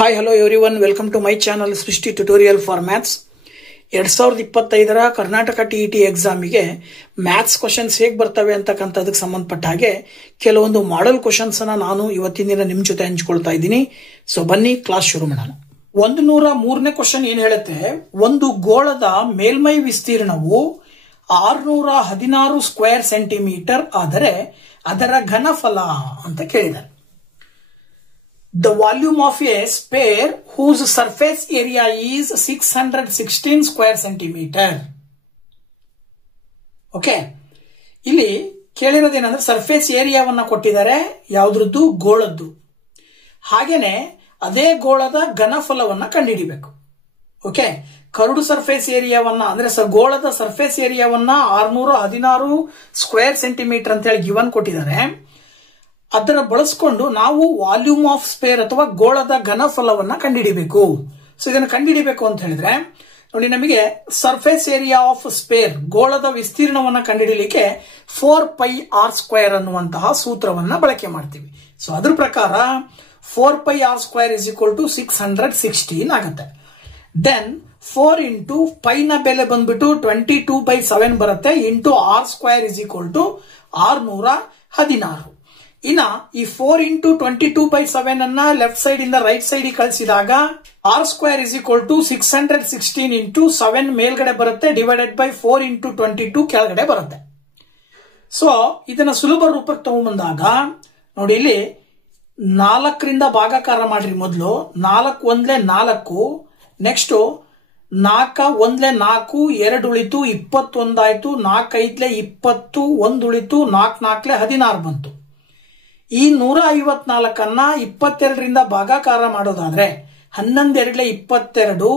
Hi hello everyone, welcome to my channel Srishti tutorial for maths. 2025 Karnataka TET ಎಕ್ಸಾಮಿಗೆ maths questions ಹೇಗೆ ಬರ್ತವೆ ಅಂತಕ್ಕಂಥದಕ್ಕೆ ಸಂಬಂಧಪಟ್ಟ ಹಾಗೆ ಕೆಲವೊಂದು ಮಾಡೆಲ್ ಕ್ವಶನ್ಸ್ ಅನ್ನ ನಾನು ಇವತ್ತಿನ ದಿನ ನಿಮ್ ಜೊತೆ ಹಂಚ್ಕೊಳ್ತಾ ಇದ್ದೀನಿ. ಸೊ ಬನ್ನಿ ಕ್ಲಾಸ್ ಶುರು ಮಾಡೋಣ. 103ನೇ ಕ್ವಶನ್ ಏನ್ ಹೇಳುತ್ತೆ, ಒಂದು ಗೋಳದ ಮೇಲ್ಮೈ ವಿಸ್ತೀರ್ಣವು 616 ಸ್ಕ್ವೇರ್ ಸೆಂಟಿಮೀಟರ್ ಆದರೆ ಅದರ ಘನಫಲ ಅಂತ ಕೇಳಿದ್ದಾರೆ. The volume of a sphere whose surface area is 616 square centimeter. Okay, ಇಲ್ಲಿ ಕೇಳಿರೋದೇನಂದ್ರೆ ಸರ್ಫೇಸ್ ಏರಿಯಾವನ್ನ ಕೊಟ್ಟಿದ್ದಾರೆ, ಯಾವುದ್ರದ್ದು? ಗೋಳದ್ದು. ಹಾಗೇನೆ ಅದೇ ಗೋಳದ ಘನಫಲವನ್ನ ಕಂಡುಹಿಡಿಬೇಕು. ಓಕೆ, ಕರಡು ಸರ್ಫೇಸ್ ಏರಿಯಾವನ್ನ ಅಂದ್ರೆ ಗೋಳದ ಸರ್ಫೇಸ್ ಏರಿಯಾವನ್ನ 616 ಸ್ಕ್ವೇರ್ ಸೆಂಟಿಮೀಟರ್ ಅಂತ ಹೇಳಿ ಗಿವನ್ ಕೊಟ್ಟಿದ್ದಾರೆ. ಅದರ ಬಳಸ್ಕೊಂಡು ನಾವು ವಾಲ್ಯೂಮ್ ಆಫ್ ಸ್ಪೇರ್ ಅಥವಾ ಗೋಳದ ಘನಫಲವನ್ನ ಕಂಡುಹಿಡಿಬೇಕು. ಸೊ ಇದನ್ನು ಕಂಡುಹಿಡಿಬೇಕು ಅಂತ ಹೇಳಿದ್ರೆ ನೋಡಿ, ನಮಗೆ ಸರ್ಫೇಸ್ ಏರಿಯಾ ಆಫ್ ಸ್ಪೇರ್ ಗೋಳದ ವಿಸ್ತೀರ್ಣವನ್ನ ಕಂಡುಹಿಡಿಯಲಿಕ್ಕೆ 4πr² ಅನ್ನುವಂತಹ ಸೂತ್ರವನ್ನ ಬಳಕೆ ಮಾಡ್ತೀವಿ. ಸೊ ಅದ್ರ ಪ್ರಕಾರ 4πr² = 616 ಆಗುತ್ತೆ. ದೆನ್ 4 ಇಂಟು ಪೈ ನ ಬೆಲೆ ಬಂದ್ಬಿಟ್ಟು 22/7 ಬರುತ್ತೆ, ಇಂಟು r² = 616. ಇನ್ನ ಈ 4 ಇಂಟು 22/7 ಅನ್ನ ಲೆಫ್ಟ್ ಸೈಡ್ ಇಂದ ರೈಟ್ ಸೈಡ್ ಕಳಿಸಿದಾಗ r² = 616 ಇಂಟು 7 ಮೇಲ್ಗಡೆ ಬರುತ್ತೆ, ಡಿವೈಡೆಡ್ ಬೈ 4 ಇಂಟು 22 ಕೆಳಗಡೆ ಬರುತ್ತೆ. ಸೊ ಇದನ್ನ ಸುಲಭ ರೂಪಕ್ಕೆ ತಗೊಂಡ್ಬಂದಾಗ ನೋಡಿ, ಇಲ್ಲಿ 4ರಿಂದ ಭಾಗಾಕಾರ ಮಾಡ್ರಿ. ಮೊದಲು 4 1 4, ನೆಕ್ಸ್ಟ್ 4 1 4, 2 ಉಳಿತು 21 ಆಯ್ತು, 4 5 20, 1 ಉಳಿತು, 4 4 16 ಬಂತು. ಈ 154ಅನ್ನ 22ರಿಂದ ಭಾಗಾಕಾರ ಮಾಡೋದಾದ್ರೆ 11 2 22,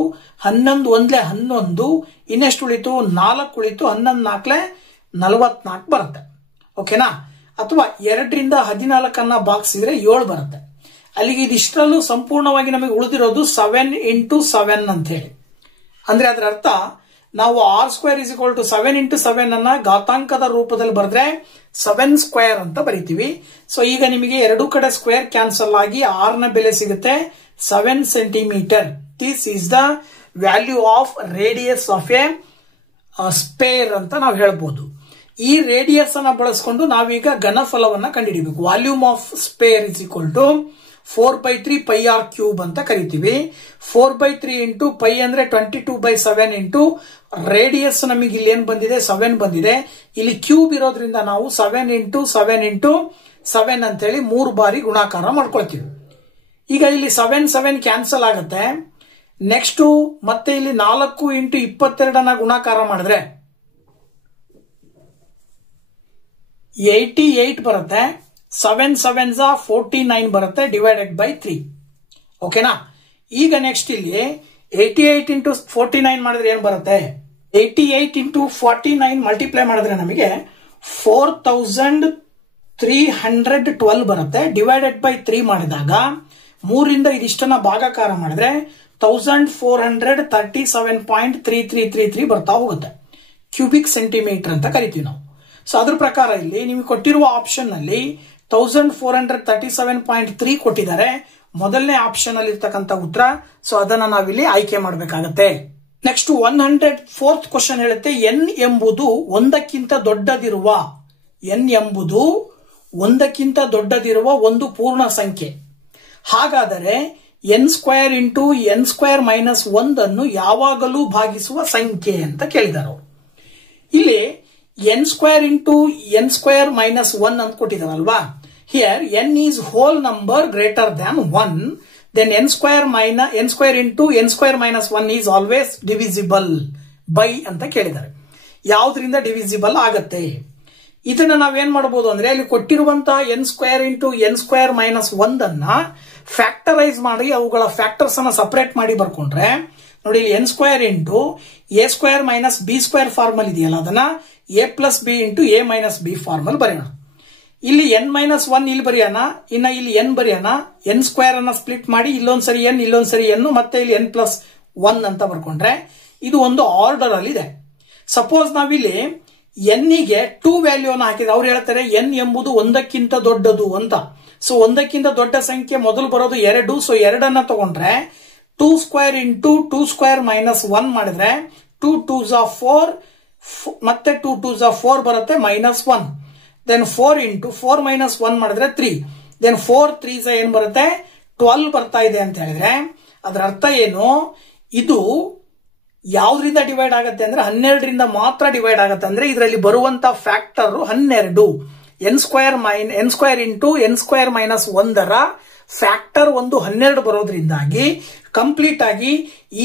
11 1 11, ಇನ್ನೆಷ್ಟು ಉಳಿತು? 4 ಉಳಿತು, 11 4 44 ಬರುತ್ತೆ. ಓಕೆನಾ? ಅಥವಾ 2ರಿಂದ 14ಅನ್ನ ಭಾಗಿಸಿದ್ರೆ 7 ಬರುತ್ತೆ. ಅಲ್ಲಿಗೆ ಇದಿಷ್ಟರಲ್ಲೂ ಸಂಪೂರ್ಣವಾಗಿ ನಮಗೆ ಉಳಿದಿರೋದು 7 ಇಂಟು 7 ಅಂತ ಹೇಳಿ. ಅಂದ್ರೆ ಅದರ ಅರ್ಥ ನಾವು r² = 7 ಇಂಟು 7 ಅನ್ನ ಘಾತಾಂಕದ ರೂಪದಲ್ಲಿ ಬರೆದ್ರೆ 7 ಸ್ಕ್ವೇರ್ ಅಂತ ಬರಿತೀವಿ. ಸೊ ಈಗ ನಿಮಗೆ ಎರಡು ಕಡೆ ಸ್ಕ್ವೇರ್ ಕ್ಯಾನ್ಸಲ್ ಆಗಿ r ನ ಬೆಲೆ ಸಿಗುತ್ತೆ 7 centimetre. This is the value of radius of A spare ಅಂತ ನಾವು ಹೇಳ್ಬೋದು. ಈ ರೇಡಿಯಸ್ ಅನ್ನ ಬಳಸ್ಕೊಂಡು ನಾವೀಗ ಘನಫಲವನ್ನ ಕಂಡುಹಿಡಿಬೇಕು. ವಾಲ್ಯೂಮ್ ಆಫ್ ಸ್ಪೇರ್ = 4/3 πr³ ಅಂತ ಕರಿತೀವಿ. 4/3 ಇಂಟು ಪೈ ಅಂದ್ರೆ 22/7 ಇಂಟು ರೇಡಿಯಸ್ ನಮಗೆ ಇಲ್ಲಿ ಏನ್ ಬಂದಿದೆ? 7 ಬಂದಿದೆ. ಇಲ್ಲಿ ಕ್ಯೂಬ್ ಇರೋದ್ರಿಂದ ನಾವು 7 ಇಂಟು 7 ಇಂಟು 7 ಅಂತ ಹೇಳಿ 3 ಬಾರಿ ಗುಣಾಕಾರ ಮಾಡ್ಕೊಳ್ತೀವಿ. ಈಗ ಇಲ್ಲಿ 7 7 ಕ್ಯಾನ್ಸಲ್ ಆಗುತ್ತೆ. ನೆಕ್ಸ್ಟ್ ಮತ್ತೆ ಇಲ್ಲಿ 4 ಇಂಟು 22 ಗುಣಾಕಾರ ಮಾಡಿದ್ರೆ 88 ಬರುತ್ತೆ. 7 7s 49 ಬರುತ್ತೆ, ಡಿವೈಡೆಡ್ ಬೈ 3. ಓಕೆನಾ? ಈಗ ನೆಕ್ಸ್ಟ್ ಇಲ್ಲಿ 88 ಇಂಟು 49 ಮಾಡಿದ್ರೆ ಏನ್ ಬರುತ್ತೆ? 88 ಇಂಟು 49 ಮಲ್ಟಿಪ್ಲೈ ಮಾಡಿದ್ರೆ ನಮಗೆ 4312 ಬರುತ್ತೆ, ಡಿವೈಡೆಡ್ ಬೈ 3 ಮಾಡಿದಾಗ 3ರಿಂದ ಇದಿಷ್ಟನ್ನ ಭಾಗಾಕಾರ ಮಾಡಿದ್ರೆ 1437.3333 ಬರ್ತಾ ಹೋಗುತ್ತೆ. ಕ್ಯೂಬಿಕ್ ಸೆಂಟಿಮೀಟರ್ ಅಂತ ಕರಿತೀವಿ ನಾವು. ಸೊ ಅದ್ರ ಪ್ರಕಾರ ಇಲ್ಲಿ ನಿಮಗೆ ಕೊಟ್ಟಿರುವ ಆಪ್ಷನ್ ನಲ್ಲಿ 1437.3 ಕೊಟ್ಟಿದ್ದಾರೆ. ಮೊದಲನೇ ಆಪ್ಷನ್ ಅಲ್ಲಿ ಇರ್ತಕ್ಕಂಥ ಉತ್ತರ. ಸೊ ಅದನ್ನ ನಾವಿಲ್ಲಿ ಆಯ್ಕೆ ಮಾಡಬೇಕಾಗತ್ತೆ. ನೆಕ್ಸ್ಟ್ 104th ಕ್ವಶನ್ ಹೇಳುತ್ತೆ, n ಎಂಬುದು ಒಂದಕ್ಕಿಂತ ದೊಡ್ಡದಿರುವ ಒಂದು ಪೂರ್ಣ ಸಂಖ್ಯೆ. ಹಾಗಾದರೆ n² ಇಂಟು n² ಮೈನಸ್ 1 ಅನ್ನು ಯಾವಾಗಲೂ ಭಾಗಿಸುವ ಸಂಖ್ಯೆ ಅಂತ ಕೇಳಿದರು. ಇಲ್ಲಿ n² ಇಂಟು n² ಮೈನಸ್ 1 ಅಂತ ಕೊಟ್ಟಿದಾರಲ್ವಾ. Here n is whole number greater than 1, then n² into n² minus 1 is always divisible by ಅಂತ ಕೇಳಿದ್ದಾರೆ. ಯಾವ್ದ್ರಿಂದ ಡಿವಿಸಿಬಲ್ ಆಗತ್ತೆ? ಇದನ್ನ ನಾವೇನ್ ಮಾಡಬಹುದು ಅಂದ್ರೆ, ಅಲ್ಲಿ ಕೊಟ್ಟಿರುವಂತಹ n² ಇಂಟು n² ಮೈನಸ್ 1 ಅನ್ನ ಫ್ಯಾಕ್ಟರೈಸ್ ಮಾಡಿ ಅವುಗಳ ಫ್ಯಾಕ್ಟರ್ಸ್ ಅನ್ನ ಸಪರೇಟ್ ಮಾಡಿ ಬರ್ಕೊಂಡ್ರೆ ನೋಡಿ, n² into a² minus b² formal ಇದೆಯಲ್ಲ, ಅದನ್ನ a plus B into a minus B formal ಬರೆಯೋಣ. ಇಲ್ಲಿ n ಮೈನಸ್ 1 ಇಲ್ಲಿ ಬರೆಯೋಣ, ಇನ್ನ ಇಲ್ಲಿ n ಬರೆಯೋಣ. n² ಅನ್ನ ಸ್ಪ್ಲಿಟ್ ಮಾಡಿ ಇಲ್ಲೊಂದ್ಸರಿ n ಇಲ್ಲೊಂದ್ಸರಿ n ಮತ್ತೆ ಇಲ್ಲಿ n ಪ್ಲಸ್ 1 ಅಂತ ಬರ್ಕೊಂಡ್ರೆ ಇದು ಒಂದು ಆರ್ಡರ್ ಅಲ್ಲಿ ಇದೆ. ಸಪೋಸ್ ನಾವಿಲ್ಲಿ ಎನ್ನಿಗೆ 2 ವ್ಯಾಲ್ಯೂವನ್ನು ಹಾಕಿದ್ರೆ ಅವ್ರು ಹೇಳ್ತಾರೆ ಎನ್ ಎಂಬುದು ಒಂದಕ್ಕಿಂತ ದೊಡ್ಡದು ಅಂತ. ಸೊ ಒಂದಕ್ಕಿಂತ ದೊಡ್ಡ ಸಂಖ್ಯೆ ಮೊದಲು ಬರೋದು 2. ಸೊ 2 ತಗೊಂಡ್ರೆ 2 ಸ್ಕ್ವೇರ್ ಇಂಟು 2 ಸ್ಕ್ವೇರ್ ಮೈನಸ್ 1 ಮಾಡಿದ್ರೆ 2 2s are 4 ಮತ್ತೆ 2 2s are 4 ಬರುತ್ತೆ ಮೈನಸ್ 1. ದೆನ್ 4 ಇಂಟು 4 ಮೈನಸ್ 1 ಮಾಡಿದ್ರೆ 3. ದೆನ್ 4 3s ಏನ್ ಬರುತ್ತೆ 12 ಬರ್ತಾ ಇದೆ ಅಂತ ಹೇಳಿದ್ರೆ ಅದರ ಅರ್ಥ ಏನು, ಇದು ಯಾವ್ದ್ರಿಂದ ಡಿವೈಡ್ ಆಗುತ್ತೆ ಅಂದ್ರೆ 12ರಿಂದ ಮಾತ್ರ ಡಿವೈಡ್ ಆಗುತ್ತೆ. ಅಂದ್ರೆ ಇದರಲ್ಲಿ ಬರುವಂತ factor 12. n square into n square minus 1ರ ಫ್ಯಾಕ್ಟರ್ 12 ಬರೋದ್ರಿಂದಾಗಿ ಕಂಪ್ಲೀಟ್ ಆಗಿ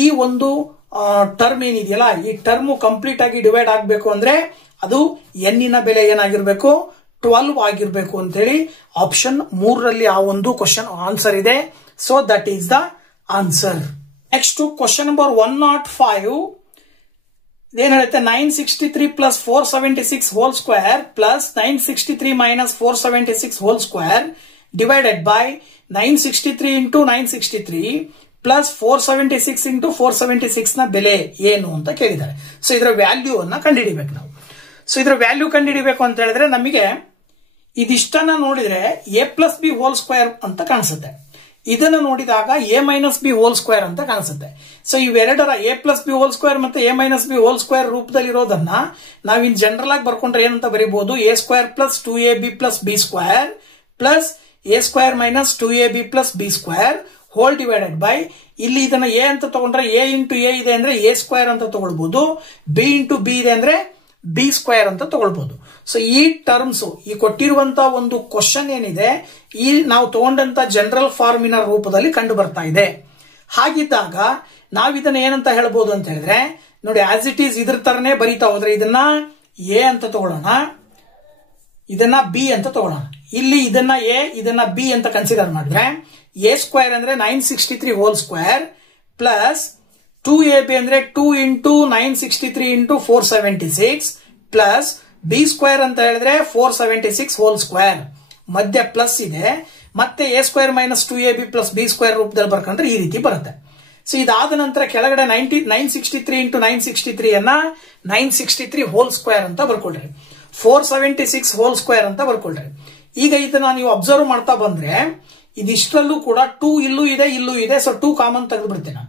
ಈ ಒಂದು ಟರ್ಮ್ ಏನಿದೆಯಲ್ಲ ಈ ಟರ್ಮ್ ಕಂಪ್ಲೀಟ್ ಆಗಿ ಡಿವೈಡ್ ಆಗಬೇಕು ಅಂದ್ರೆ ಅದು ಎನ್ನಿನ ಬೆಲೆ ಏನಾಗಿರ್ಬೇಕು 12 ಆಗಿರ್ಬೇಕು ಅಂತ ಹೇಳಿ ಆಪ್ಷನ್ 3ರಲ್ಲಿ ಆ ಒಂದು ಕ್ವಶನ್ ಆನ್ಸರ್ ಇದೆ. So that is the answer. Next question number 105 ಏನ್ ಹೇಳುತ್ತೆ, 963 plus 476 whole square plus 963 minus 476 whole square divided by 963 into 963 plus 476 into 476 ನ ಬೆಲೆ ಏನು ಅಂತ ಕೇಳಿದ್ದಾರೆ. ಸೊ ಇದರ ವ್ಯಾಲ್ಯೂ ಅನ್ನ ಕಂಡುಹಿಡಿಬೇಕು ನಾವು. ಸೊ ಇದರ ವ್ಯಾಲ್ಯೂ ಕಂಡುಹಿಡಿಬೇಕು ಅಂತ ಹೇಳಿದ್ರೆ ನಮಗೆ ಇದಿಷ್ಟನ್ನ ನೋಡಿದ್ರೆ a plus B whole square ಅಂತ ಕಾಣಿಸುತ್ತೆ. ಇದನ್ನ ನೋಡಿದಾಗ a minus B whole square ಅಂತ ಕಾಣಿಸುತ್ತೆ. ಸೊ ಇವೆರಡರ a plus B whole square ಮತ್ತೆ a minus B whole square ರೂಪದಲ್ಲಿ ಇರೋದನ್ನ ನಾವು ಇನ್ ಜನರಲ್ ಆಗಿ ಬರ್ಕೊಂಡ್ರೆ ಏನಂತ ಬರೀಬಹುದು, a square plus 2ab plus B square plus a square minus 2ab plus B square whole divided by, ಇಲ್ಲಿ ಇದನ್ನ a ಅಂತ ತಗೊಂಡ್ರೆ a ಇಂಟು a ಇದೆ ಅಂದ್ರೆ a ಸ್ಕ್ವೇರ್ ಅಂತ ತಗೊಳ್ಬಹುದು, b ಇಂಟು b ಇದೆ ಅಂದ್ರೆ ಬಿ ಸ್ಕ್ವೇರ್ ಅಂತ ತಗೊಳ್ಬಹುದು. ಸೊ ಈ ಟರ್ಮ್ಸ್ ಈ ಕೊಟ್ಟಿರುವಂತಹ ಒಂದು ಕ್ವಶನ್ ಏನಿದೆ ಈ ನಾವು ತಗೊಂಡಂತ ಜನರಲ್ ಫಾರ್ಮಿನ ರೂಪದಲ್ಲಿ ಕಂಡು ಬರ್ತಾ ಇದೆ. ಹಾಗಿದ್ದಾಗ ನಾವಿದನ್ನ ಏನಂತ ಹೇಳ್ಬೋದು ಅಂತ ಹೇಳಿದ್ರೆ ನೋಡಿ, ಆಸ್ ಇಟ್ ಈಸ್ ಇದ್ರ ತರನೇ ಬರೀತಾ ಹೋದ್ರೆ ಇದನ್ನ ಎ ಅಂತ ತಗೊಳ್ಳೋಣ, ಇದನ್ನ ಬಿ ಅಂತ ತಗೊಳ್ಳೋಣ. ಇಲ್ಲಿ ಇದನ್ನ ಎ ಇದನ್ನ ಬಿ ಅಂತ ಕನ್ಸಿಡರ್ ಮಾಡಿದ್ರೆ ಎ ಸ್ಕ್ವೇರ್ ಅಂದ್ರೆ 963 ಹೋಲ್ ಸ್ಕ್ವೇರ್ ಪ್ಲಸ್ 2ab ಅಂದ್ರೆ 2 into 963 into 476 plus B square ಅಂತ ಹೇಳಿದ್ರೆ 476 ಹೋಲ್ ಸ್ಕ್ವೇರ್, ಮಧ್ಯ ಪ್ಲಸ್ ಇದೆ, ಮತ್ತೆ A square minus 2ab plus B square ರೂಪದಲ್ಲಿ ಬರ್ಕೊಂಡ್ರೆ ಈ ರೀತಿ ಬರುತ್ತೆ. ಸೊ ಇದಾದ ನಂತರ ಕೆಳಗಡೆ 963 ಇಂಟು 963 ಅನ್ನ 963 ಹೋಲ್ ಸ್ಕ್ವೇರ್ ಅಂತ ಬರ್ಕೊಳ್ರಿ, 476 ಹೋಲ್ ಸ್ಕ್ವೇರ್ ಅಂತ ಬರ್ಕೊಳ್ರಿ. ಈಗ ಇದನ್ನ ನೀವು ಅಬ್ಸರ್ವ್ ಮಾಡ್ತಾ ಬಂದ್ರೆ ಇದಿಷ್ಟರಲ್ಲೂ ಕೂಡ 2 ಇಲ್ಲೂ ಇದೆ ಇಲ್ಲೂ ಇದೆ. ಸೊ 2 ಕಾಮನ್ ತೆಗೆದು ಬಿಡ್ತೀನಿ.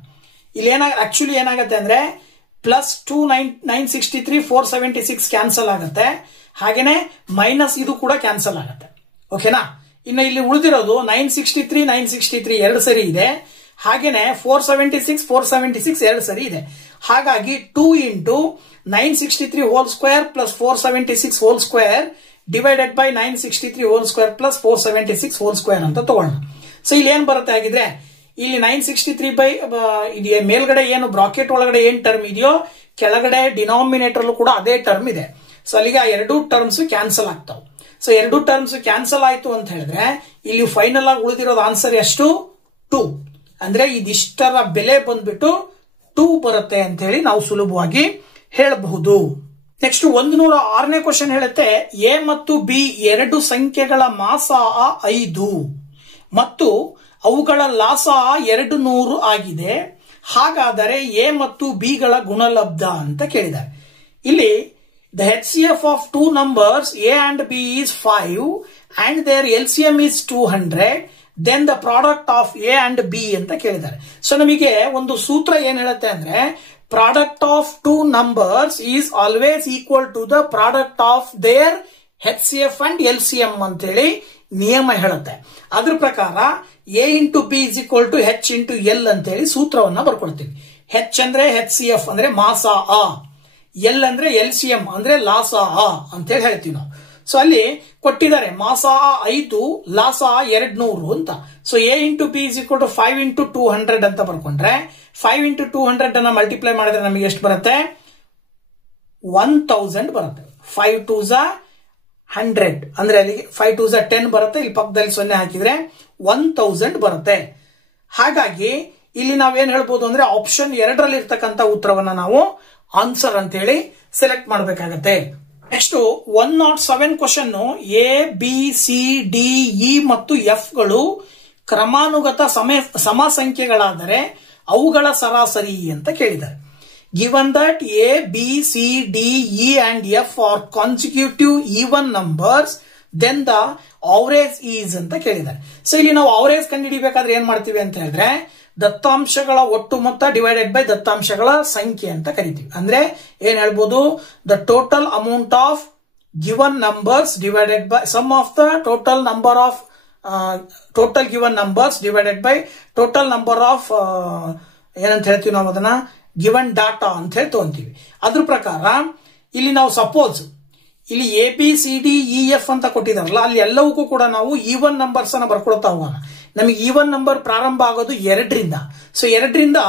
ಇಲ್ಲಿ ಆಕ್ಚುಲಿ ಏನಾಗುತ್ತೆ ಅಂದ್ರೆ ಪ್ಲಸ್ 2 963 476 ಕ್ಯಾನ್ಸಲ್ ಆಗುತ್ತೆ, ಹಾಗೇನೆ ಮೈನಸ್ ಇದು ಕೂಡ ಕ್ಯಾನ್ಸಲ್ ಆಗುತ್ತೆ. ಓಕೆನಾ. ಇನ್ನು ಇಲ್ಲಿ ಉಳಿದಿರೋದು 963 ಎರಡು ಸರಿ ಇದೆ, ಹಾಗೇನೆ 476 ಎರಡು ಸರಿ ಇದೆ. ಹಾಗಾಗಿ 2 into 963 whole square plus 476 whole square divided by 963 whole square plus 476 whole square ಅಂತ ತಗೊಳ್ಳೋಣ. ಸೊ ಇಲ್ಲಿ ಏನ್ ಬರುತ್ತೆ ಆಗಿದ್ರೆ ಇಲ್ಲಿ 963 ಬೈ ಇದೆಯಾ ಮೇಲ್ಗಡೆ ಏನು ಬ್ರಾಕೆಟ್ ಒಳಗಡೆ ಏನ್ ಟರ್ಮ್ ಇದೆಯೋ ಕೆಳಗಡೆ ಡಿನಾಮಿನೇಟರ್ ಕೂಡ ಅದೇ ಟರ್ಮ್ ಇದೆ. ಸೊ ಅಲ್ಲಿಗೆ ಆ ಎರಡು ಟರ್ಮ್ಸ್ ಕ್ಯಾನ್ಸಲ್ ಆಗ್ತಾವ. ಸೊ ಎರಡು ಟರ್ಮ್ಸ್ ಕ್ಯಾನ್ಸಲ್ ಆಯ್ತು ಅಂತ ಹೇಳಿದ್ರೆ ಇಲ್ಲಿ ಫೈನಲ್ ಆಗಿ ಉಳಿದಿರೋದು ಆನ್ಸರ್ ಎಷ್ಟು 2, ಅಂದ್ರೆ ಇದಿಷ್ಟರ ಬೆಲೆ ಬಂದ್ಬಿಟ್ಟು 2 ಬರುತ್ತೆ ಅಂತ ಹೇಳಿ ನಾವು ಸುಲಭವಾಗಿ ಹೇಳಬಹುದು. ನೆಕ್ಸ್ಟ್ 106ನೇ ಕ್ವಶನ್ ಹೇಳುತ್ತೆ, ಎ ಮತ್ತು ಬಿ ಎರಡು ಸಂಖ್ಯೆಗಳ ಮಾಸ 5 ಮತ್ತು ಅವುಗಳ ಲಾಸ 200 ಆಗಿದೆ, ಹಾಗಾದರೆ ಎ ಮತ್ತು ಬಿ ಗಳ ಗುಣಲಬ್ಧ ಅಂತ ಕೇಳಿದ್ದಾರೆ. ಇಲ್ಲಿ the HCF of 2 numbers A and B is 5 and their LCM is 200, then the product of A and B ಅಂತ ಕೇಳಿದ್ದಾರೆ. ಸೊ ನಮಗೆ ಒಂದು ಸೂತ್ರ ಏನ್ ಹೇಳುತ್ತೆ ಅಂದ್ರೆ product of 2 numbers is always equal to the product of their HCF and LCM ಅಂತೇಳಿ ನಿಯಮ ಹೇಳುತ್ತೆ. ಅದ್ರ ಪ್ರಕಾರ A into B is equal to H into L ಅಂತ ಹೇಳಿ ಸೂತ್ರವನ್ನ ಬರ್ಕೊಳ್ತೀವಿ. ಹೆಚ್ ಅಂದ್ರೆ HCF ಅಂದ್ರೆ ಮಾಸ ಆ, ಎಲ್ ಅಂದ್ರೆ LCM ಅಂದ್ರೆ ಲಾಸ ಆ ಅಂತ ಹೇಳಿ ಹೇಳ್ತೀವಿ ನಾವು. ಸೊ ಅಲ್ಲಿ ಕೊಟ್ಟಿದ್ದಾರೆ ಮಾಸ 5 ಲಾಸ 200 ಅಂತ. So A into B is equal to 5 into 200 ಅಂತ ಬರ್ಕೊಂಡ್ರೆ 5 ಇಂಟು 200 ಅನ್ನ ಮಲ್ಟಿಪ್ಲೈ ಮಾಡಿದ್ರೆ ನಮಗೆ ಎಷ್ಟು ಬರುತ್ತೆ 1000 ಬರುತ್ತೆ. 5 2s 100 ಅಂದ್ರೆ ಅಲ್ಲಿಗೆ 5 2s 10 ಬರುತ್ತೆ, ಇಲ್ಲಿ ಪಕ್ಕದಲ್ಲಿ 0 ಹಾಕಿದ್ರೆ 1000 ಬರುತ್ತೆ. ಹಾಗಾಗಿ ಇಲ್ಲಿ ನಾವೇನ್ ಹೇಳ್ಬೋದು ಅಂದ್ರೆ ಆಪ್ಷನ್ 2ರಲ್ಲಿ ಇರ್ತಕ್ಕಂಥ ಉತ್ತರವನ್ನ ನಾವು ಆನ್ಸರ್ ಅಂತ ಹೇಳಿ ಸೆಲೆಕ್ಟ್ ಮಾಡಬೇಕಾಗತ್ತೆ. Next 107 question, A B C D E ಮತ್ತು ಎಫ್ ಗಳು ಕ್ರಮಾನುಗತ ಸಮ ಸಂಖ್ಯೆಗಳಾದರೆ ಅವುಗಳ ಸರಾಸರಿ ಅಂತ ಕೇಳಿದ್ದಾರೆ. Given that A, B, C, D, E and F are consecutive even numbers, then the average is ಅಂತ ಕೇಳಿದ್ದಾರೆ. ಸೊ ಇಲ್ಲಿ ನಾವು ಅವರೇಜ್ ಕಂಡುಹಿಡಿಬೇಕಾದ್ರೆ ಏನ್ ಮಾಡ್ತೀವಿ ಅಂತ ಹೇಳಿದ್ರೆ ದತ್ತಾಂಶಗಳ ಒಟ್ಟು ಮೊತ್ತ ಡಿವೈಡೆಡ್ ಬೈ ದತ್ತಾಂಶಗಳ ಸಂಖ್ಯೆ ಅಂತ ಕರಿತೀವಿ. ಅಂದ್ರೆ ಏನ್ ಹೇಳ್ಬೋದು, the total amount of given numbers divided by sum of the total number of total given numbers divided by total number of ಏನಂತ ಹೇಳ್ತೀವಿ ನಾವು ಅದನ್ನ ಗಿವನ್ ಡಾಟಾ ಅಂತ ಹೇಳಿ ತಗೊಂತೀವಿ. ಅದ್ರ ಪ್ರಕಾರ ಇಲ್ಲಿ ನಾವು ಸಪೋಸ್ ಇಲ್ಲಿ A B C D E F ಅಂತ ಕೊಟ್ಟಿದಾರಲ್ಲ, ಅಲ್ಲಿ ಎಲ್ಲವಕ್ಕೂ ಕೂಡ ನಾವು ಈವನ್ ನಂಬರ್ಸ್ ಅನ್ನ ಬರ್ಕೊಳ್ತಾ ಹೋಗೋಣ. ನಮಗೆ ಈವನ್ ನಂಬರ್ ಪ್ರಾರಂಭ ಆಗೋದು 2ರಿಂದ. ಸೊ 2ರಿಂದ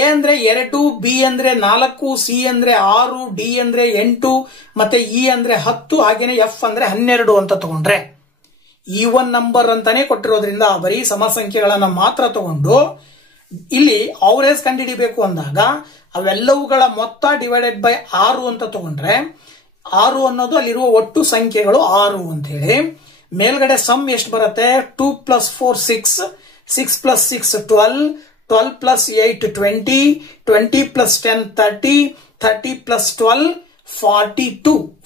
ಎ ಅಂದ್ರೆ 2, ಬಿ ಅಂದ್ರೆ 4, ಸಿ ಅಂದ್ರೆ 6, ಡಿ ಅಂದ್ರೆ 8 ಮತ್ತೆ ಇ ಅಂದ್ರೆ 10, ಹಾಗೇನೆ ಎಫ್ ಅಂದ್ರೆ 12 ಅಂತ ತಗೊಂಡ್ರೆ ಈವನ್ ನಂಬರ್ ಅಂತಾನೆ ಕೊಟ್ಟಿರೋದ್ರಿಂದ ಬರೀ ಸಮಸಂಖ್ಯೆಗಳನ್ನ ಮಾತ್ರ ತಗೊಂಡು ಇಲ್ಲಿ ಅವರೇಜ್ ಕಂಡುಹಿಡಿಬೇಕು ಅಂದಾಗ ಅವೆಲ್ಲವುಗಳ ಮೊತ್ತ ಡಿವೈಡೆಡ್ ಬೈ 6 ಅಂತ ತಗೊಂಡ್ರೆ 6 ಅನ್ನೋದು ಅಲ್ಲಿರುವ ಒಟ್ಟು ಸಂಖ್ಯೆಗಳು 6 ಅಂತ ಹೇಳಿ ಮೇಲ್ಗಡೆ ಸಮ್ ಎಷ್ಟು ಬರುತ್ತೆ, 2 + 4 6, 6 + 6 12, 12 + 8 20, 20 + 10 30, 30 + 12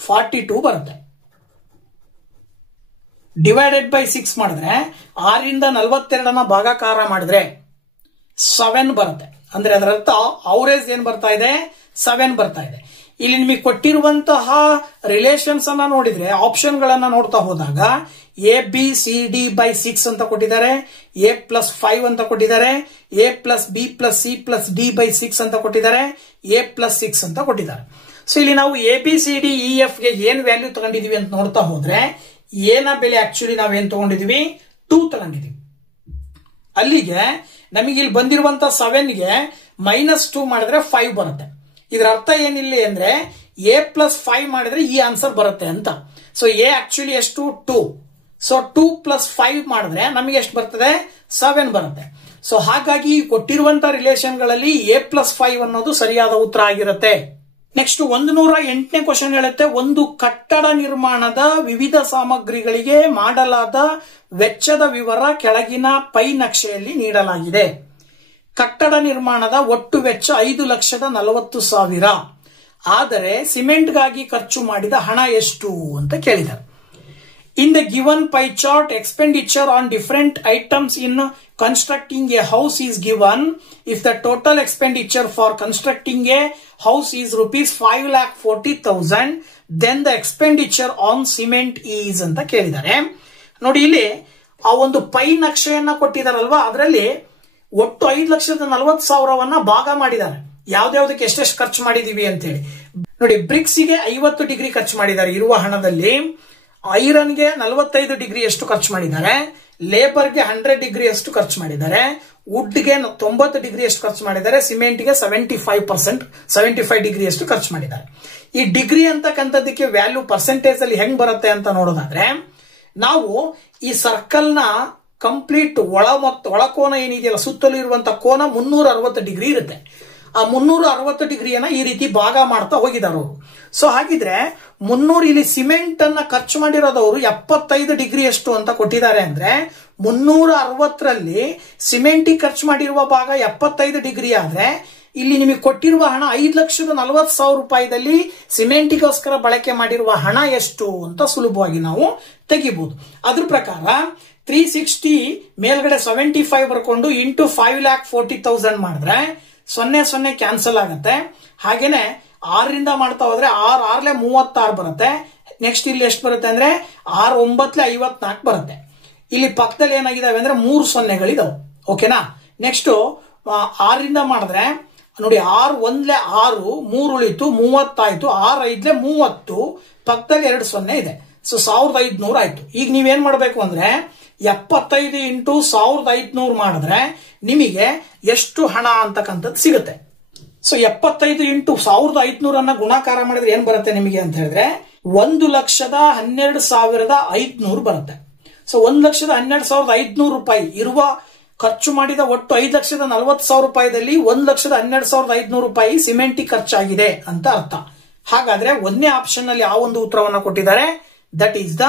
42 ಬರುತ್ತೆ. ಡಿವೈಡೆಡ್ ಬೈ 6 ಮಾಡಿದ್ರೆ 6ರಿಂದ 42 ಭಾಗಾಕಾರ ಮಾಡಿದ್ರೆ 7 ಬರುತ್ತೆ. ಅಂದ್ರೆ ಅದರ ಅರ್ಥ ಅವರೇಜ್ ಏನ್ ಬರ್ತಾ ಇದೆ, 7 ಬರ್ತಾ ಇದೆ. ಇಲ್ಲಿ ನಿಮಗೆ ಕೊಟ್ಟಿರುವಂತಹ ರಿಲೇಷನ್ಸ್ ಅನ್ನ ನೋಡಿದ್ರೆ ಆಪ್ಷನ್ ಗಳನ್ನ ನೋಡ್ತಾ ಹೋದಾಗ A B C D by 6 ಅಂತ ಕೊಟ್ಟಿದ್ದಾರೆ, ಎ + 5 ಅಂತ ಕೊಟ್ಟಿದ್ದಾರೆ, A + B + C + D by 6 ಅಂತ ಕೊಟ್ಟಿದ್ದಾರೆ, ಎ + 6 ಅಂತ ಕೊಟ್ಟಿದ್ದಾರೆ. ಸೊ ಇಲ್ಲಿ ನಾವು A B C D E F ಗೆ ಏನ್ ವ್ಯಾಲ್ಯೂ ತಗೊಂಡಿದೀವಿ ಅಂತ ನೋಡ್ತಾ ಹೋದ್ರೆ ಏನ ಬೆಲೆ ಆಕ್ಚುಲಿ ನಾವೇನ್ ತಗೊಂಡಿದೀವಿ, 2 ತಗೊಂಡಿದೀವಿ. ಅಲ್ಲಿಗೆ ನಮಗೆ ಇಲ್ಲಿ ಬಂದಿರುವಂತ 7ಗೆ -2 ಮಾಡಿದ್ರೆ 5 ಬರುತ್ತೆ. ಇದರ ಅರ್ಥ ಏನಿಲ್ಲ ಅಂದ್ರೆ ಎ + 5 ಮಾಡಿದ್ರೆ ಈ ಆನ್ಸರ್ ಬರುತ್ತೆ ಅಂತ. ಸೊ ಎ ಆಕ್ಚುಲಿ ಎಷ್ಟು 2. ಸೊ 2 + 5 ಮಾಡಿದ್ರೆ ನಮಗೆ ಎಷ್ಟು ಬರ್ತದೆ, 7 ಬರುತ್ತೆ. ಸೊ ಹಾಗಾಗಿ ಕೊಟ್ಟಿರುವಂತ ರಿಲೇಷನ್ ಗಳಲ್ಲಿ ಎ + 5 ಅನ್ನೋದು ಸರಿಯಾದ ಉತ್ತರ ಆಗಿರುತ್ತೆ. ನೆಕ್ಸ್ಟ್ 108ನೇ ಕ್ವಶನ್ ಹೇಳುತ್ತೆ, ಒಂದು ಕಟ್ಟಡ ನಿರ್ಮಾಣದ ವಿವಿಧ ಸಾಮಗ್ರಿಗಳಿಗೆ ಮಾಡಲಾದ ವೆಚ್ಚದ ವಿವರ ಕೆಳಗಿನ ಪೈ ನಕ್ಷೆಯಲ್ಲಿ ನೀಡಲಾಗಿದೆ. ಕಟ್ಟಡ ನಿರ್ಮಾಣದ ಒಟ್ಟು ವೆಚ್ಚ 5,40,000. ಆದರೆ ಸಿಮೆಂಟ್ಗಾಗಿ ಖರ್ಚು ಮಾಡಿದ ಹಣ ಎಷ್ಟು ಅಂತ ಕೇಳಿದ್ದಾರೆ. In the given pie chart, expenditure on different items in constructing a house is given. If the total expenditure for constructing a house is rupees 5,40,000, then the expenditure on cement is ಅಂತ ಕೇಳಿದ್ದಾರೆ. ನೋಡಿ ಇಲ್ಲಿ ಆ ಒಂದು pi ನಕ್ಷೆಯನ್ನ ಕೊಟ್ಟಿದಾರಲ್ವಾ, ಅದರಲ್ಲಿ ಒಟ್ಟು 5,40,000 ಭಾಗ ಮಾಡಿದ್ದಾರೆ. ಯಾವ್ದಾವ್ದಕ್ಕೆ ಎಷ್ಟೆಷ್ಟು ಖರ್ಚು ಮಾಡಿದೀವಿ ಅಂತ ಹೇಳಿ ನೋಡಿ. ಬ್ರಿಕ್ಸ್ ಗೆ 50 ಡಿಗ್ರಿ ಖರ್ಚು ಮಾಡಿದ್ದಾರೆ ಇರುವ ಹಣದಲ್ಲಿ, ಐರನ್ ಗೆ 45 ಡಿಗ್ರಿ ಎಷ್ಟು ಖರ್ಚು ಮಾಡಿದ್ದಾರೆ, ಲೇಬರ್ ಗೆ 100 ಡಿಗ್ರಿ ಎಷ್ಟು ಖರ್ಚು ಮಾಡಿದ್ದಾರೆ, ವುಡ್ ಗೆ 90 ಡಿಗ್ರಿ ಎಷ್ಟು ಖರ್ಚು ಮಾಡಿದ್ದಾರೆ, ಸಿಮೆಂಟ್ ಗೆ 75 ಡಿಗ್ರಿ ಎಷ್ಟು ಖರ್ಚು ಮಾಡಿದ್ದಾರೆ. ಈ ಡಿಗ್ರಿ ಅಂತಕ್ಕಂಥದ್ದಕ್ಕೆ ವ್ಯಾಲ್ಯೂ ಪರ್ಸೆಂಟೇಜ್ ಅಲ್ಲಿ ಹೆಂಗ್ ಬರುತ್ತೆ ಅಂತ ನೋಡೋದಾದ್ರೆ, ನಾವು ಈ ಸರ್ಕಲ್ ನ ಕಂಪ್ಲೀಟ್ ಒಳಕೋನ ಏನಿದೆಯಲ್ಲ, ಸುತ್ತಲೂ ಇರುವಂತಹ ಕೋನ 360 ಡಿಗ್ರಿ ಇರುತ್ತೆ. ಆ 360 ಡಿಗ್ರಿಯನ್ನ ಈ ರೀತಿ ಭಾಗ ಮಾಡ್ತಾ ಹೋಗಿದ್ದಾರೆ ಅವರು. ಸೊ ಹಾಗಿದ್ರೆ 300 ಇಲ್ಲಿ ಸಿಮೆಂಟ್ ಅನ್ನ ಖರ್ಚು ಮಾಡಿರೋದವರು 75 ಡಿಗ್ರಿ ಎಷ್ಟು ಅಂತ ಕೊಟ್ಟಿದ್ದಾರೆ. ಅಂದ್ರೆ 360ರಲ್ಲಿ ಸಿಮೆಂಟಿಗೆ ಖರ್ಚು ಮಾಡಿರುವ ಭಾಗ 75 ಡಿಗ್ರಿ ಆದ್ರೆ ಇಲ್ಲಿ ನಿಮಗೆ ಕೊಟ್ಟಿರುವ ಹಣ 5,40,000 ರೂಪಾಯಿದಲ್ಲಿ ಸಿಮೆಂಟಿಗೋಸ್ಕರ ಬಳಕೆ ಮಾಡಿರುವ ಹಣ ಎಷ್ಟು ಅಂತ ಸುಲಭವಾಗಿ ನಾವು ತೆಗಿಬಹುದು. ಅದ್ರ ಪ್ರಕಾರ 360 ಮೇಲ್ಗಡೆ 75 ಬರ್ಕೊಂಡು ಇಂಟು 5,40,000 ಮಾಡಿದ್ರೆ 0 ಕ್ಯಾನ್ಸಲ್ ಆಗುತ್ತೆ. ಹಾಗೇನೆ 6ರಿಂದ ಮಾಡ್ತಾ ಹೋದ್ರೆ 6 36 ಬರುತ್ತೆ. ನೆಕ್ಸ್ಟ್ ಇಲ್ಲಿ ಎಷ್ಟು ಬರುತ್ತೆ ಅಂದ್ರೆ 6 9 54 ಬರುತ್ತೆ. ಇಲ್ಲಿ ಪಕ್ಕದಲ್ಲಿ ಏನಾಗಿದಾವೆ ಅಂದ್ರೆ 3 ಸೊನ್ನೆಗಳಿದಾವೆ. ಓಕೆನಾ. ನೆಕ್ಸ್ಟ್ 6ರಿಂದ ಮಾಡಿದ್ರೆ ನೋಡಿ, 6 1 6 3 ಉಳಿತು 30 ಆಯ್ತು, 6 5 30, ಪಕ್ಕದಲ್ಲಿ 2 0 ಇದೆ. ಸೊ 1,500 ಆಯ್ತು. ಈಗ ನೀವೇನ್ ಮಾಡ್ಬೇಕು ಅಂದ್ರೆ 75 ಇಂಟು 1,500 ಮಾಡಿದ್ರೆ ನಿಮಗೆ ಎಷ್ಟು ಹಣ ಅಂತಕ್ಕಂಥದ್ದು ಸಿಗುತ್ತೆ. ಸೊ 75 ಇಂಟು 1,500 ಗುಣಾಕಾರ ಮಾಡಿದ್ರೆ ಏನ್ ಬರುತ್ತೆ ನಿಮಗೆ ಅಂತ ಹೇಳಿದ್ರೆ 1,12,500 ಬರುತ್ತೆ. ಸೊ 1,12,500 ರೂಪಾಯಿ ಇರುವ ಖರ್ಚು ಮಾಡಿದ ಒಟ್ಟು 5,40,000 ರೂಪಾಯಿದಲ್ಲಿ 1,12,500 ರೂಪಾಯಿ ಸಿಮೆಂಟಿಗೆ ಖರ್ಚಾಗಿದೆ ಅಂತ ಅರ್ಥ. ಹಾಗಾದ್ರೆ ಒಂದನೇ ಆಪ್ಷನ್ ನಲ್ಲಿ ಆ ಒಂದು ಉತ್ತರವನ್ನು ಕೊಟ್ಟಿದ್ದಾರೆ, ದಟ್ ಈಸ್ ದ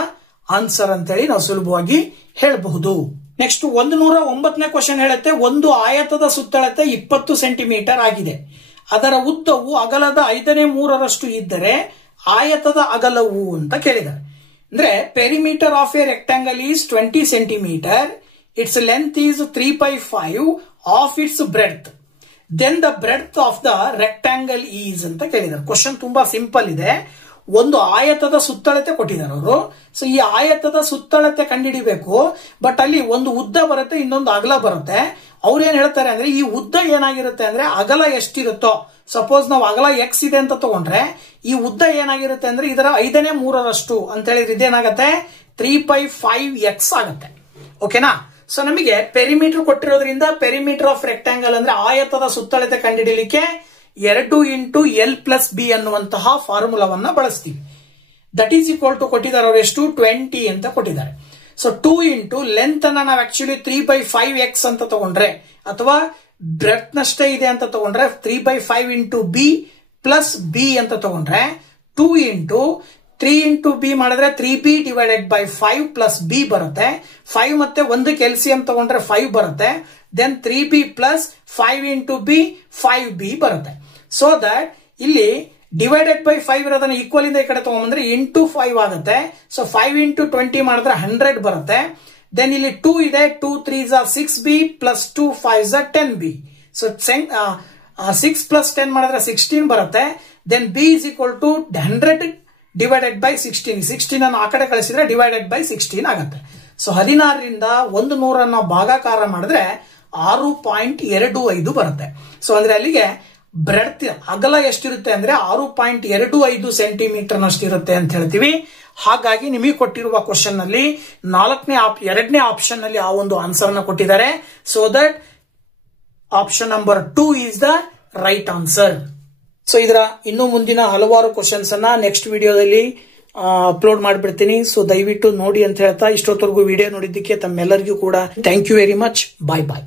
ಆನ್ಸರ್ ಅಂತ ಹೇಳಿ ನಾವು ಸುಲಭವಾಗಿ ಹೇಳಬಹುದು. ನೆಕ್ಸ್ಟ್ 109ನೇ ಕ್ವಶನ್ ಹೇಳುತ್ತೆ, ಒಂದು ಆಯತದ ಸುತ್ತಳತೆ 20 ಸೆಂಟಿಮೀಟರ್ ಆಗಿದೆ. ಅದರ ಉದ್ದವು ಅಗಲದ 5/3 ಇದ್ದರೆ ಆಯತದ ಅಗಲವು ಅಂತ ಕೇಳಿದ್ದಾರೆ. ಅಂದ್ರೆ perimeter of a rectangle is 20 centimetre, its length is 3/5 of its breadth, then the breadth of the rectangle is ಅಂತ ಕೇಳಿದ್ದಾರೆ. ಕ್ವಶನ್ ತುಂಬಾ ಸಿಂಪಲ್ ಇದೆ. ಒಂದು ಆಯತದ ಸುತ್ತಳತೆ ಕೊಟ್ಟಿದ್ದಾರೆ ಅವರು. ಸೊ ಈ ಆಯತದ ಸುತ್ತಳತೆ ಕಂಡುಹಿಡಿಬೇಕು. ಬಟ್ ಅಲ್ಲಿ ಒಂದು ಉದ್ದ ಬರುತ್ತೆ, ಇನ್ನೊಂದು ಅಗಲ ಬರುತ್ತೆ. ಅವ್ರು ಏನ್ ಹೇಳ್ತಾರೆ ಅಂದ್ರೆ ಈ ಉದ್ದ ಏನಾಗಿರುತ್ತೆ ಅಂದ್ರೆ ಅಗಲ ಎಷ್ಟಿರುತ್ತೋ, ಸಪೋಸ್ ನಾವು ಅಗಲ ಎಕ್ಸ್ ಇದೆ ಅಂತ ತಗೊಂಡ್ರೆ ಈ ಉದ್ದ ಏನಾಗಿರುತ್ತೆ ಅಂದ್ರೆ ಇದರ 5/3 ಅಂತ ಹೇಳಿದ್ರೆ ಇದೇನಾಗತ್ತೆ 3/5x ಆಗುತ್ತೆ. ಓಕೆನಾ? ಸೊ ನಮಗೆ ಪೆರಿಮೀಟರ್ ಕೊಟ್ಟಿರೋದ್ರಿಂದ ಪೆರಿಮೀಟರ್ ಆಫ್ ರೆಕ್ಟಾಂಗಲ್ ಅಂದ್ರೆ ಆಯತದ ಸುತ್ತಳತೆ ಕಂಡುಹಿಡಿಯಲಿಕ್ಕೆ 2 × L+B ಅನ್ನುವಂತಹ ಫಾರ್ಮುಲಾವನ್ನ ಬಳಸ್ತೀವಿ. ದಟ್ ಈಸ್ ಈಕ್ವಲ್ ಟು ಕೊಟ್ಟಿದ್ದಾರೆ ಅವರು ಎಷ್ಟು 20 ಅಂತ ಕೊಟ್ಟಿದ್ದಾರೆ. ಸೊ 2 × ಲೆಂತ್ ಅನ್ನ ನಾವು ಆಕ್ಚುಲಿ 3/5x ಅಂತ ತಗೊಂಡ್ರೆ ಅಥವಾ ಬ್ರೆಡ್ತ್ ನಷ್ಟೇ ಇದೆ ಅಂತ ತಗೊಂಡ್ರೆ 3/5 × B ಪ್ಲಸ್ B ಅಂತ ತಗೊಂಡ್ರೆ 2 × 3 × B ಮಾಡಿದ್ರೆ 3B / 5 ಪ್ಲಸ್ B ಬರುತ್ತೆ. 5 ಮತ್ತೆ 1ಕ್ಕೆ LCM ತಗೊಂಡ್ರೆ 5 ಬರುತ್ತೆ. Then 3B plus 5 × B 5B ಬರುತ್ತೆ. ಸೊ ದಟ್ ಇಲ್ಲಿ ಡಿವೈಡೆಡ್ ಬೈ 5 ಇರೋದನ್ನ ಈಕ್ವಲ್ ಇಂದ ಈ ಕಡೆ ತಗೊಂಡ್ಬಂದ್ರೆ ಇಂಟು 5 ಆಗುತ್ತೆ. ಸೊ 5 × 20 ಮಾಡಿದ್ರೆ 100 ಬರುತ್ತೆ. ದೆನ್ ಇಲ್ಲಿ 2 ಇದೆ, 2 3s are 6B plus 2 5s are 10B. So 6 plus 10 ಮಾಡಿದ್ರೆ 16 ಬರುತ್ತೆ. Then B is equal to 100 divided by 16. 16 ಅನ್ನು ಆ ಕಡೆ ಕಳಿಸಿದ್ರೆ ಡಿವೈಡೆಡ್ ಬೈ 16 ಆಗುತ್ತೆ. ಸೊ 16ರಿಂದ 100 ಭಾಗಾಕಾರ ಮಾಡಿದ್ರೆ 6.25 ಬರುತ್ತೆ. ಸೊ ಅಂದ್ರೆ ಅಲ್ಲಿಗೆ ಬ್ರೆಡ್ತ್ ಅಗಲ ಎಷ್ಟಿರುತ್ತೆ ಅಂದ್ರೆ 6.25 ಸೆಂಟಿಮೀಟರ್ ನಷ್ಟಿರುತ್ತೆ ಅಂತ ಹೇಳ್ತೀವಿ. ಹಾಗಾಗಿ ನಿಮಗೆ ಕೊಟ್ಟಿರುವ ಕ್ವಶನ್ ನಲ್ಲಿ 2ನೇ ಆಪ್ಷನ್ ನಲ್ಲಿ ಆ ಒಂದು ಆನ್ಸರ್ ನ ಕೊಟ್ಟಿದ್ದಾರೆ. So that option number 2 is the right answer. So ಇದರ ಇನ್ನು ಮುಂದಿನ ಹಲವಾರು ಕ್ವಶನ್ಸ್ ಅನ್ನ ನೆಕ್ಸ್ಟ್ ವಿಡಿಯೋದಲ್ಲಿ ಅಪ್ಲೋಡ್ ಮಾಡಿಬಿಡ್ತೀನಿ. ಸೊ ದಯವಿಟ್ಟು ನೋಡಿ ಅಂತ ಹೇಳ್ತಾ ಇಷ್ಟೊತ್ತವರೆಗೂ ವಿಡಿಯೋ ನೋಡಿದ್ದಕ್ಕೆ ತಮ್ಮೆಲ್ಲರಿಗೂ ಕೂಡ thank you very much. Bye bye.